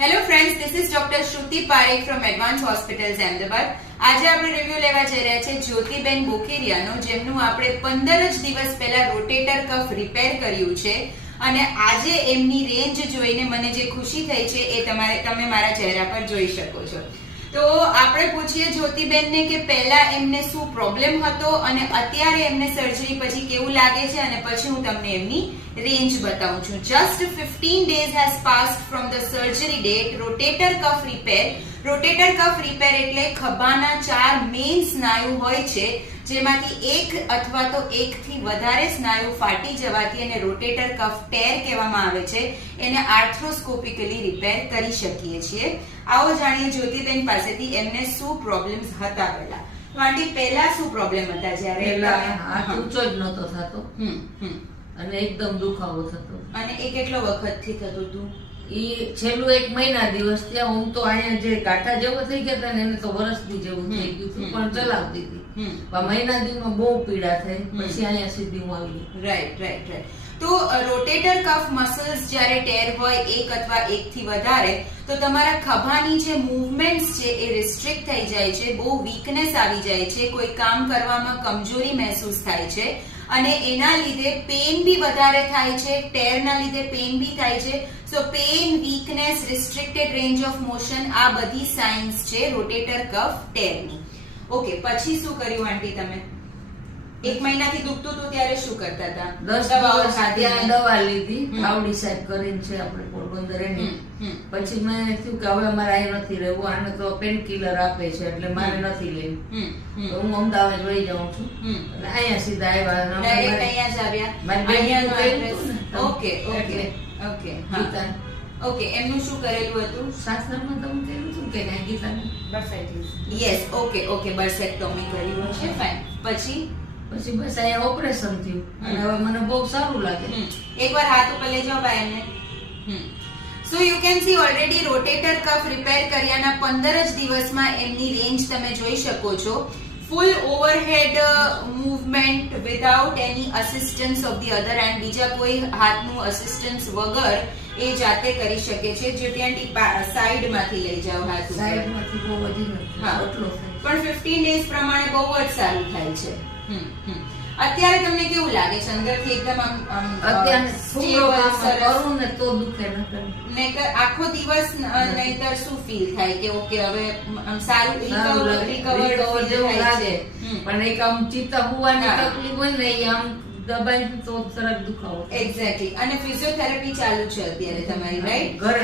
Hello friends, this is doctor Shruti Parekh from advance hospitals Ahmedabad. આજે આપણે review લેવા જઈ રહ્યા છે જ્યોતિબેન બોકીરિયાનો, જેમનું આપણે 15 જ દિવસ પહેલા રોટેટર કફ રિપેર કર્યું છે. અને આજે એમની રેન્જ જોઈને મને જે ખુશી થઈ છે એ તમે મારા ચહેરા પર જોઈ શકો છો. તો આપણે પૂછીએ જ્યોતિબેનને કે પહેલા એમને શું પ્રોબ્લેમ હતો અને અત્યારે એમને સર્જરી પછી કેવું લાગે છે, અને પછી હું તમને એમની રેન્જ બતાવું છું. Just 15 days has passed from the surgery date. Rotator cuff repair. Rotator cuff repair એટલે ખભાના 4 મેઇન સ્નાયુ હોય છે, જેમાંથી એક અથવા તો એકથી વધારે સ્નાયુ ફાટી જવાથી એને રોટેટર કફ ટેર કહેવામાં આવે છે. એને આર્થ્રોસ્કોપિકલી રિપેર કરી શકીએ છીએ. આવો જાણીએ જ્યોતિબેન પાસેથી એમને શું પ્રોબ્લેમ્સ હતા પહેલા. તો આંટી, પહેલા શું પ્રોબ્લેમ હતા? જ્યારે હાથ ઊંચો જ નહોતો થતો અને એકદમ દુખાવો થતો. અને એ કેટલો વખતથી થતું હતું? ઈ છેલ્લું 1 મહિના દિવસ ત્યાં હું તો અહીંયા જે કાંઠા જેવો થઈ ગયા હતા ને એને તો વરસથી જેવું થઈ ગયું હતું, પણ ચલાવતી હતી. પણ મહિના દીમાં બહુ પીડા થઈ, પછી અહીંયા સીધી હું આવી. રાઈટ. તો રોટેટર કફ મસલ્સ જ્યારે ટેર હોય એક અથવા એકથી વધારે, તો તમારા ખભાની જે મૂવમેન્ટ્સ છે એ રિસ્ટ્રિક્ટ થઈ જાય છે, બહુ વીકનેસ આવી જાય છે, કોઈ કામ કરવામાં કમજોરી મહેસૂસ થાય છે, અને એના લીધે પેન બી વધારે થાય છે. ટેરના લીધે પેન બી થાય છે. So pain, weakness, restricted range of motion, આ બધી સાઇન્સ છે રોટેટર કફ ટેરની. ઓકે, પછી શું કર્યું આંટી તમે? 1 મહિનાથી દુખતું હતું ત્યારે શું કરતા હતા? 10 દિવસ ત્યાં દવા લીધી, આવડી સાહેબ કરીને છે આપણે પોરબંદર એની. પછી મેં થયું કે હવે મારે અહીં નથી રહેવું, આને તો પેન કિલર આપે છે એટલે મારે નથી લેવું. તો હું અમદાવાદ વહી જાઉં છું. એટલે અહીંયા સીધા આવ્યા. ડાયરેક્ટ અહીંયા જ આવ્યા. ઓકે. ઓકે, એમનું શું કરેલું હતું? શાસ્ત્રમાં તમે કહેલું હતું કે ગીતાનું બર્સેક્ટમી. યસ, ઓકે, બર્સેક્ટોમી કર્યું છે. ફાઇન. પછી બસ અહીંયા ઓપરેશન થયું અને હવે મને બહુ સારું લાગે. એકવાર હાથ ઉપર લઈ જાઓ ભાઈ એમને. So you can see already rotator cuff repair કર્યાના 15 જ દિવસમાં એમની રેન્જ તમે જોઈ શકો છો. Full overhead movement without any assistance of the other hand. બીજા કોઈ હાથનું અસિસ્ટન્સ વગર એ જાતે કરી શકે છે. જે ત્યાં સાઈડમાંથી લઈ જાઓ હાથ. સાઈડમાંથી બહુ વધી નથી. હા, એટલો પણ 15 ડેઝ પ્રમાણે બહુ જ સારું થાય છે. અત્યારે તમને કેવું લાગે છે? અંદરથી એકદમ અત્યારે કરું ને તો દુખે ને આખો દિવસ નહીતર શું ફીલ થાય કે ઓકે હવે સારું રિકવર્ડ જેવું લાગે, પણ એક આમ ચિત્તા હોવાની તકલીફ હોય ને એ આમ દબાઈ તો તરત દુખાવો. એક્ઝેક્ટલી. અને ફિઝિયોથેરાપી ચાલુ છે અત્યારે તમારી, રાઈટ? ઘરે